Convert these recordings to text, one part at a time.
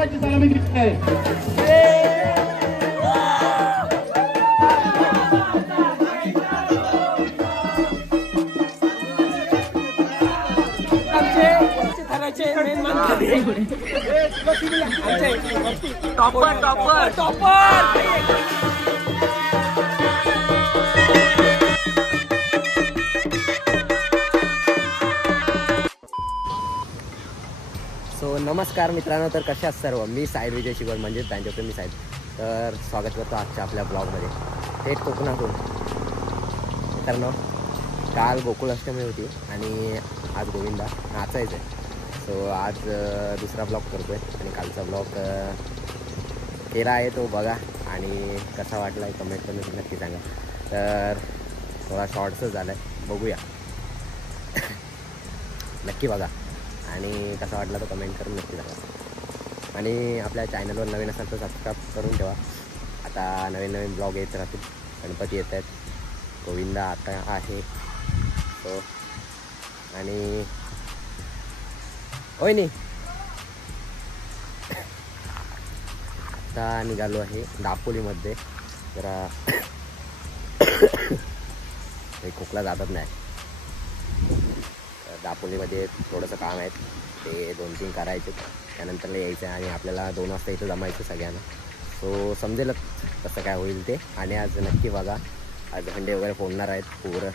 ताराची सलामी दिली आहे. Topper topper topper. सो नमस्कार मित्रांनो, तर कशा आहात सर्व. मी साईड विजय शिगवड म्हणजे बँजोप्रेमी मी साईड. तर स्वागत करतो आजच्या आपल्या ब्लॉगमध्ये थेट कोकणातून. मित्रांनो, काल गोकुळ अष्टमी होती आणि आज गोविंदा नाचायचं आहे. सो आज दुसरा ब्लॉग करतो आहे आणि कालचा ब्लॉग केला आहे तो बघा आणि कसा वाटला आहे कमेंट करून नक्की सांगा. तर थोडा शॉर्ट्सच झाला आहे, बघूया नक्की बघा आणि कसा वाटला तो कमेंट करून नक्की सांगा. आणि आपल्या चॅनलवर नवीन असाल तर सबस्क्राईब करून ठेवा. आता नवीन नवीन ब्लॉग येत राहतील. गणपती येत आहेत, गोविंदा आता आहे तो आणि होय नाही. आता निघालो आहे दापोलीमध्ये. जरा खोकला जातच नाही. दापोलीमध्ये थोडंसं काम आहे, ते 2-3 करायचे, त्यानंतर यायचं आहे आणि आपल्याला 2 वाजता इथं जमायचं सगळ्यांना. सो समजेलच कसं काय होईल ते. आणि आज नक्की बघा, आज हंडे वगैरे फोडणार आहेत पूर.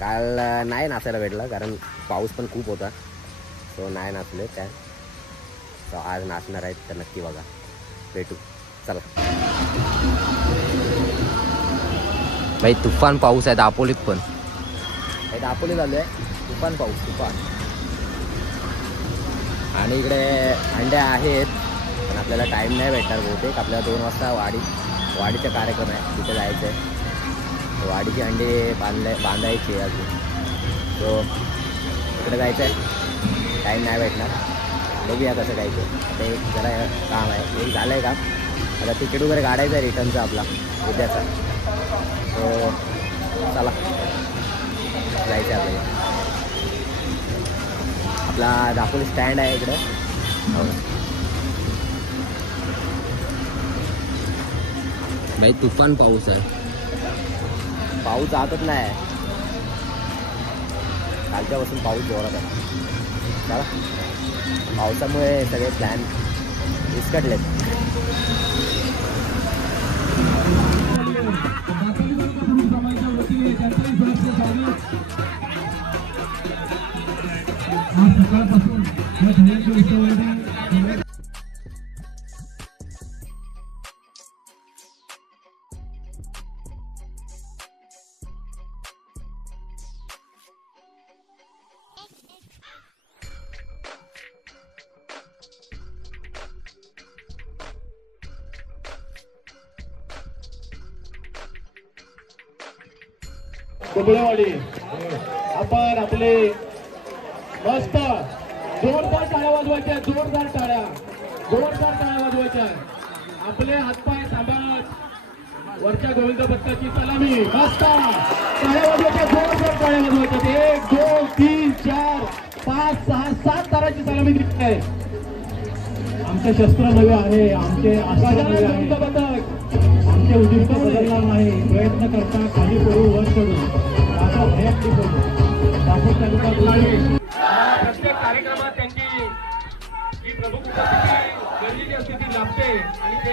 काल नाही नाचायला भेटलं कारण पाऊस पण खूप होता. सो नाही नाचले काय. सो आज नाचणार आहेत, तर नक्की बघा. भेटू, चला. भाई तुफान पाऊस आहे दापोलीत पण. दापोलीत आलो आहे, तुफान पाऊस तुफान. आणि इकडे अंड्या आहेत पण आपल्याला टाईम नाही भेटणार बहुतेक. आपल्याला 2 वाजता वाडीचा कार्यक्रम आहे, तिथे जायचं आहे. वाडीची अंडे बांधायची आहे अजून. सो तिकडे जायचं आहे, टाईम नाही भेटणार. बघूया कसं जायचं. आता एक जरा काम आहे, एक झालं आहे काम. आता तिकीट वगैरे काढायचं आहे रिटर्नचा आपला उद्याचा. सो चला जायचं आहे आपल्याला. आपला दापोली स्टँड आहे इकडं. भाई तुफान पाऊस आहे, पाऊस जातच नाही. कालच्यापासून पाऊस जोरात आहे. चला, पावसामुळे सगळे प्लॅन विस्कटलेत. कुंभळेवाडी आपण आपले मस्त जोरदार टाळ्या वाजवायच्या, जोरदार टाळ्या वाजवायच्या. आपले हातपाय सांभाळत वरच्या गोविंद भक्ताची सलामी. मस्त टाळ्या वाजवायच्या, जोरदार टाळ्या वाजवायच्या. 1 2 3 4 5 6 7 ताराची सलामी दिली आहे. आमचे शस्त्र नवे आहे, आमचे आस्त्र नवे आहे. आमचे उद्दिष्ट बदलणार नाही. प्रयत्न करता खाली पडू वर चढू असा भयात प्रत्येक कार्यक्रमात त्यांची जी प्रमुख उपस्थिती गरजेची असते ती लाभते आणि ते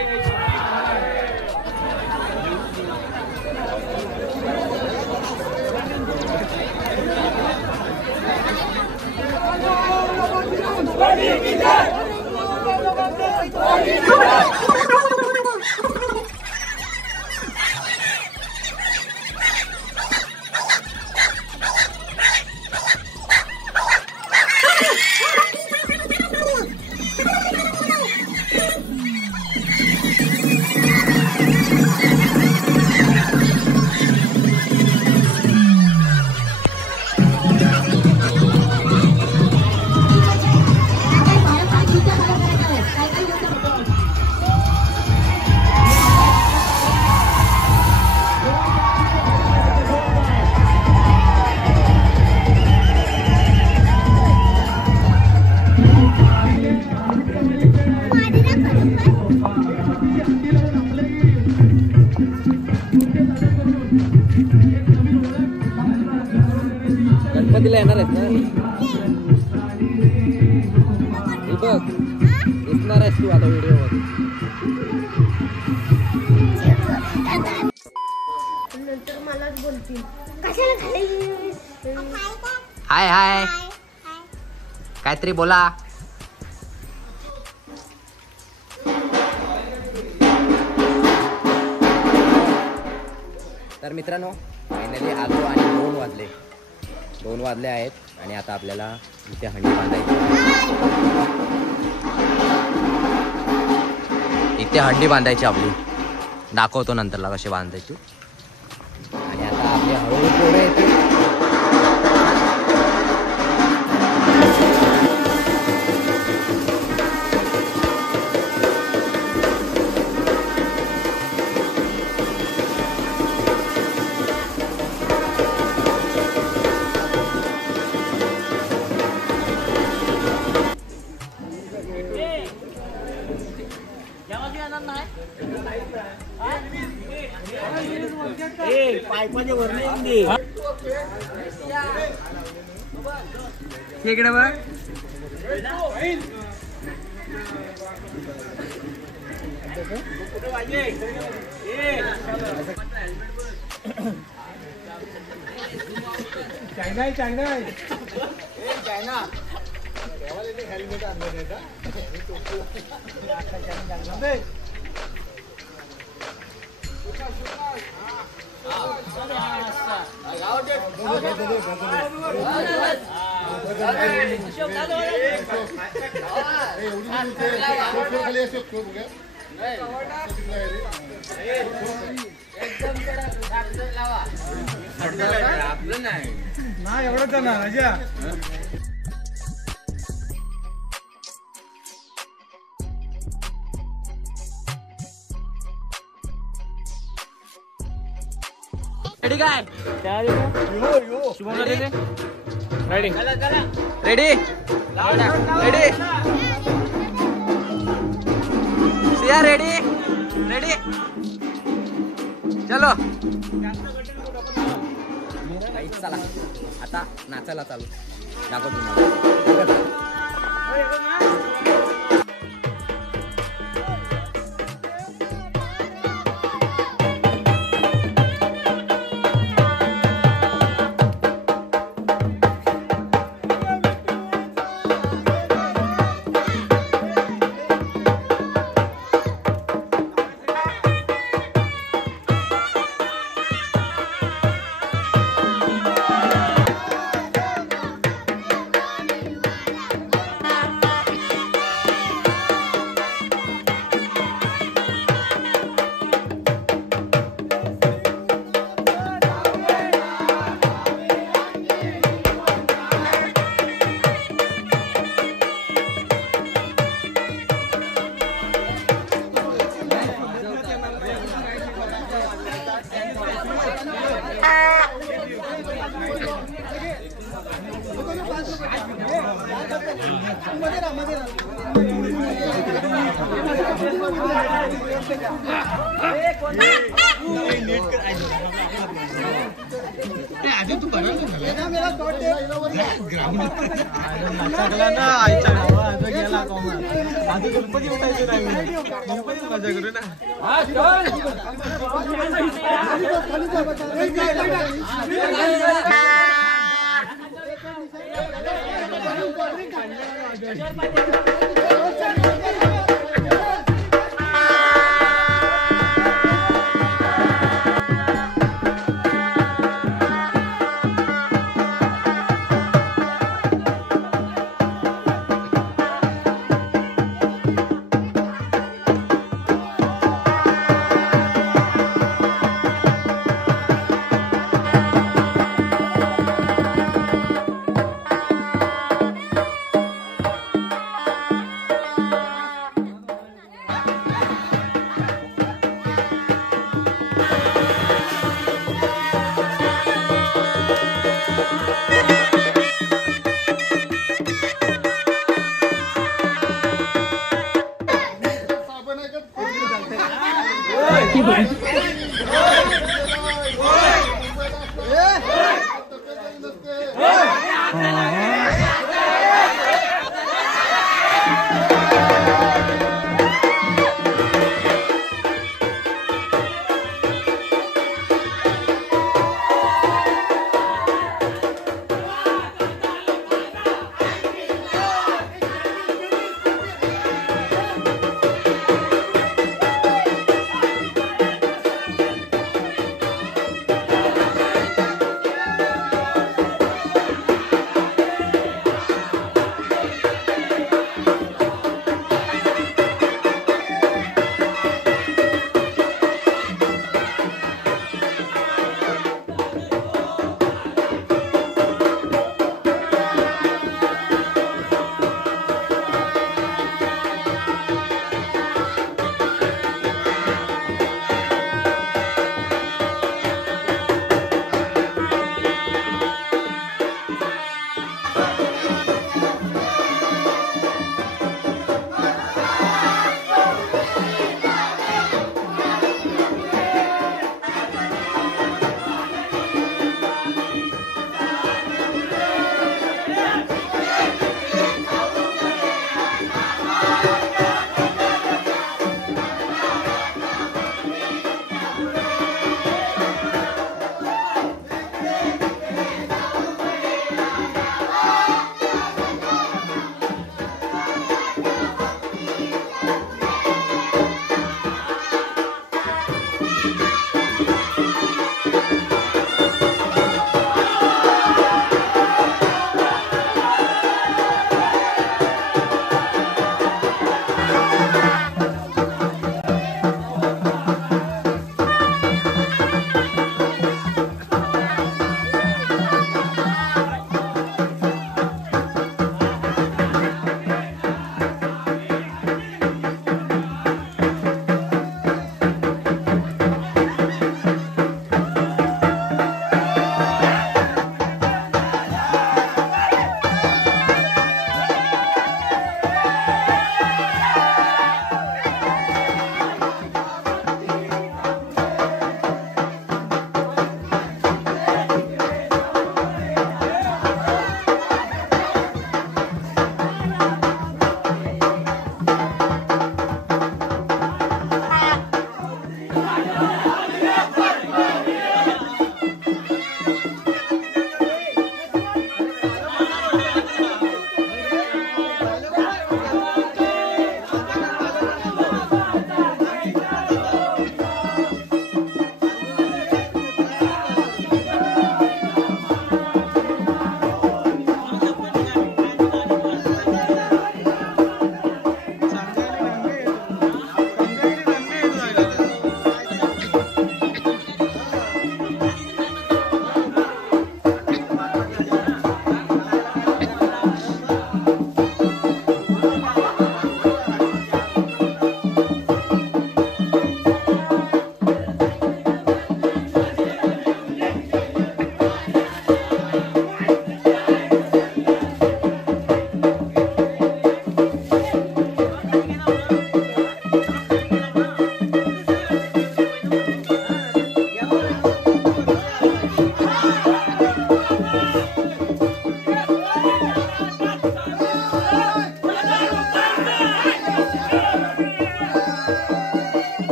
तू आता व्हिडिओ नंतर मलाच बोलतील कशाला हाय हाय काहीतरी बोला. तर मित्रांनो फायनली आलो आणि 2 वाजले आहेत आणि आता आपल्याला इथे हंडी बांधायची. इथे हंडी बांधायची आपली, दाखवतो नंतरला कशी बांधायची. आणि आता आपले हळूहळू पोरं येते. इकडे बघ. रेडी काय ready ready ready Siya ready ready चलो. चला आता नाचायला चालू दाखव तुम्हाला.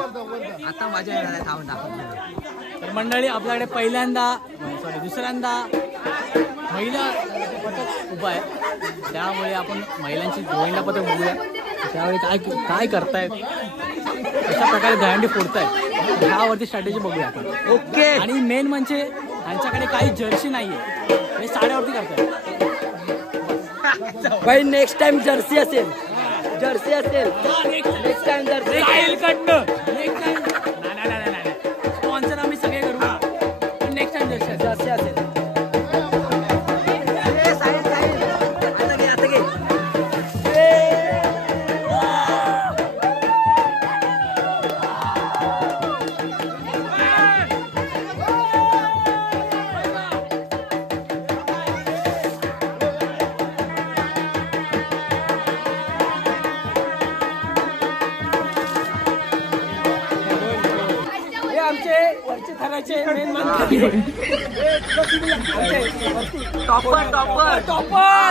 आता मजा येणार आहे थांबून दाखव. तर मंडळी आपल्याकडे पहिल्यांदा दुसऱ्यांदा महिला पथक उभा आहे, त्यामुळे आपण महिलांची गोविंदा पथक बघूया त्यावेळी काय काय करतायत, कशा प्रकारे दहीहंडी फोडतायत ह्यावरती स्ट्रॅटेजी बघूया आपण. ओके. आणि मेन म्हणजे त्यांच्याकडे काही जर्सी नाहीये, हे साड्यावरती करतायत. भाई नेक्स्ट टाइम जर्सी असेल, जर्सी असेल नेक्स्ट टाइम जर्सी. स्पॉन्सर आम्ही सगळे करू, पण नेक्स्ट टाइम जर्सी जर्सी असेल. आता घे, आता घे. वरचे थराचे मेन टॉपर टॉपर टॉपर.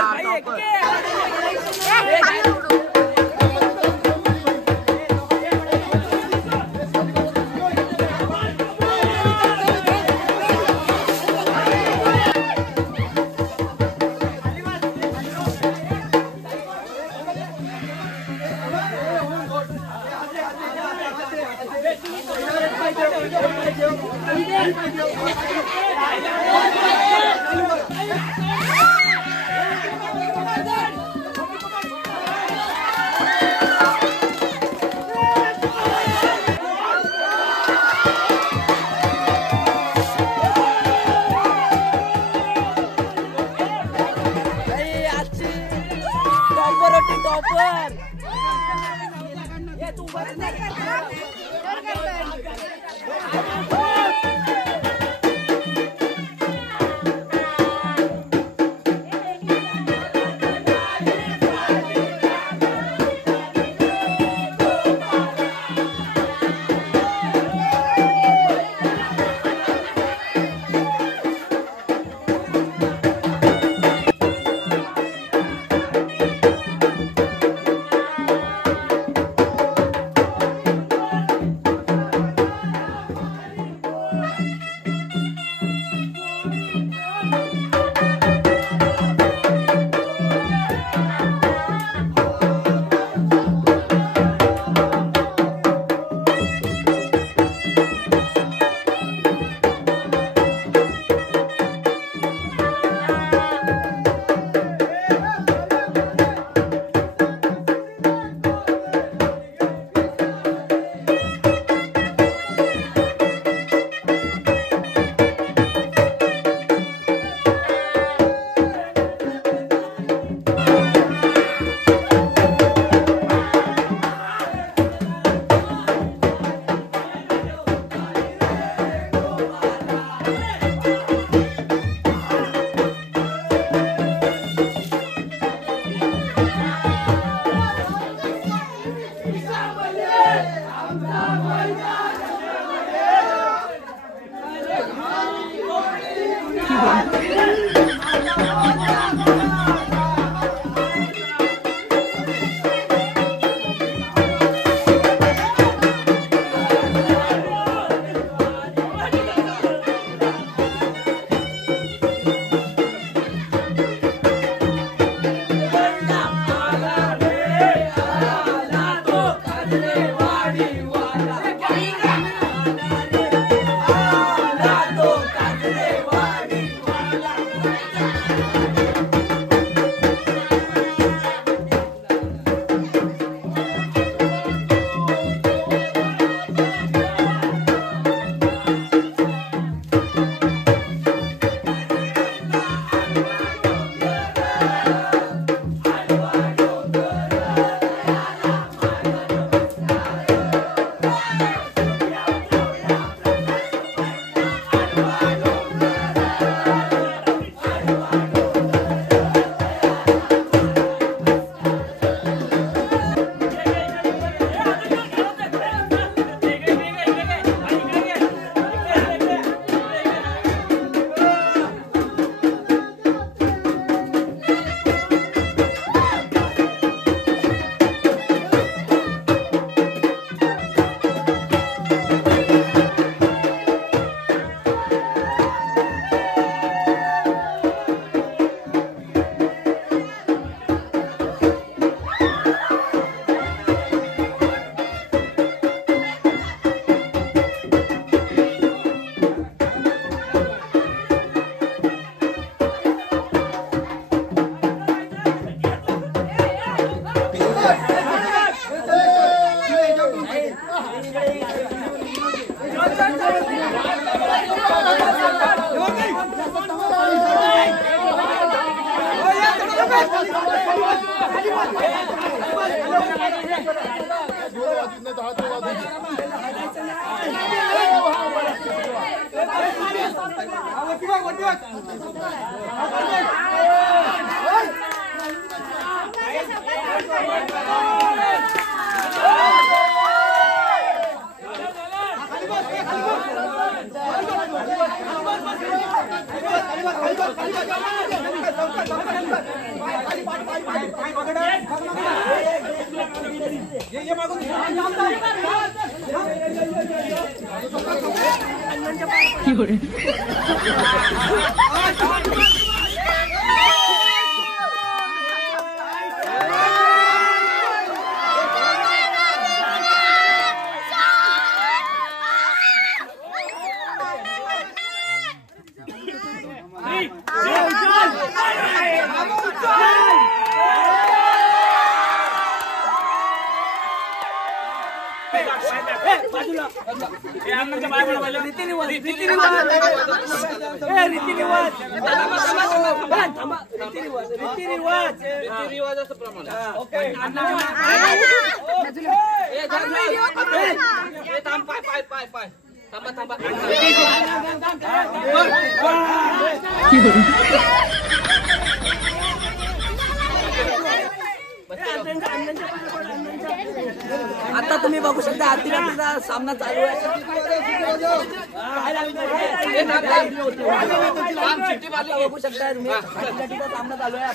आता तुम्ही बघू शकता आरतीचा सामना चालू आहे. आता बघू शकता तुम्ही आरतीचा सामना चालू आहे.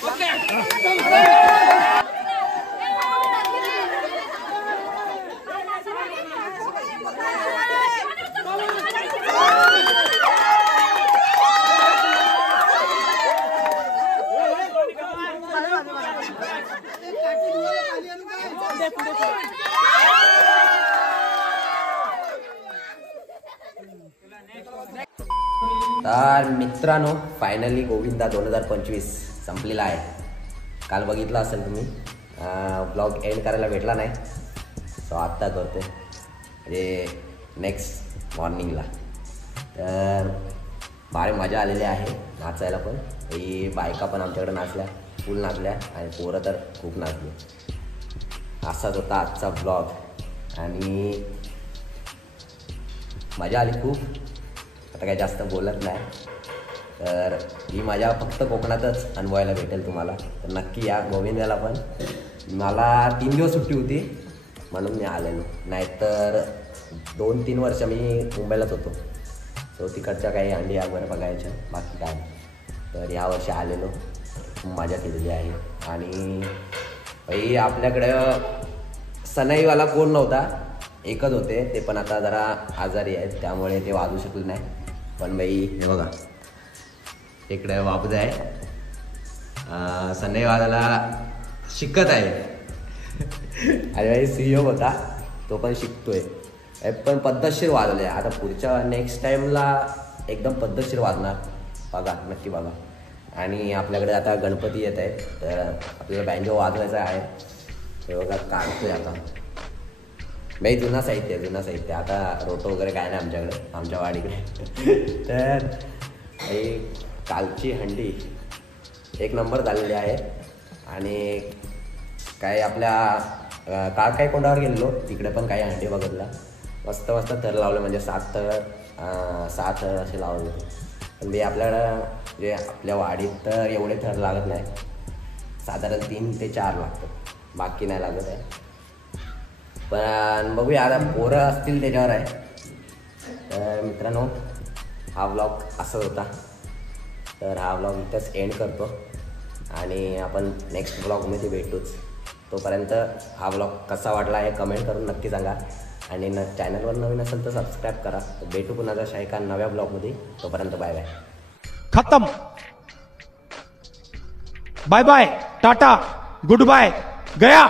तर मित्रांनो फायनली गोविंदा 2025 संपलेला आहे. काल बघितलं असेल तुम्ही, ब्लॉग एंड करायला भेटला नाही, सो आत्ता करतो म्हणजे नेक्स्ट मॉर्निंगला. तर भारी मजा आलेली आहे नाचायला पण. ही बायका पण आमच्याकडे नाचल्या, फुल नाचल्या आणि पोरं तर खूप नाचली. असाच होता आजचा ब्लॉग आणि मजा आली खूप. आता काही जास्त बोलत नाही. तर ही मजा फक्त कोकणातच अनुभवायला भेटेल तुम्हाला. तर नक्की या गोविंदाला पण. मला 3 दिवस सुट्टी होती म्हणून मी आलेलो, नाहीतर 2-3 वर्ष मी मुंबईलाच होतो. सो तिकडच्या काही अंडी वगैरे बघायच्या, बाकी काय. तर यावर्षी आलेलो, खूप मजा केलेली आहे. आणि भाई आपल्याकडं सनाईवाला कोण नव्हता, एकच होते, ते पण आता जरा आजारी आहेत त्यामुळे ते वाजू शकले नाही. पण बाई हे बघा इकडे बाबूज आहे, सनाईवाल्याला शिकत आहे. अरे भाई CEO होता तो पण शिकतोय, पण पद्धतशीर वाजवले. आता पुढच्या नेक्स्ट टाईमला एकदम पद्धतशीर वाजणार, बघा नक्की बघा. आणि आपल्याकडे आता गणपती येत आहे, तर आपल्याला बँजो वाजवायचा आहे. हे बघा काढतोय आता. बाई जुना साहित्य. आता रोटो वगैरे काय नाही आमच्याकडे, आमच्या वाडीकडे. तर कालची हंडी 1 नंबर झालेली आहे. आणि काय आपल्या काय कोंडावर गेलेलो तिकडे पण काही हंडी बघितला, मस्त थर लावले, म्हणजे 7 थर असे लावले. पण मी आपल्याकडं जे आपल्या वाडीत तर एवढे थर लागत नाही, साधारण 3 ते 4 लागतात, बाकी नाही लागत आहे. पण बघूया आता पोरं असतील त्याच्यावर आहे. तर मित्रांनो हा व्लॉग असा होता. तर हा व्लॉग इथंच एंड करतो आणि आपण नेक्स्ट व्लॉगमध्ये भेटूच. तोपर्यंत हा व्लॉग कसा वाटला हे कमेंट करून नक्की सांगा. आणि चॅनलवर नवीन असेल तर सबस्क्राईब करा. भेटू पुन्हा जशा एका नव्या ब्लॉगमध्ये. तोपर्यंत बाय बाय. खत्म. Bye bye, tata, goodbye, गया.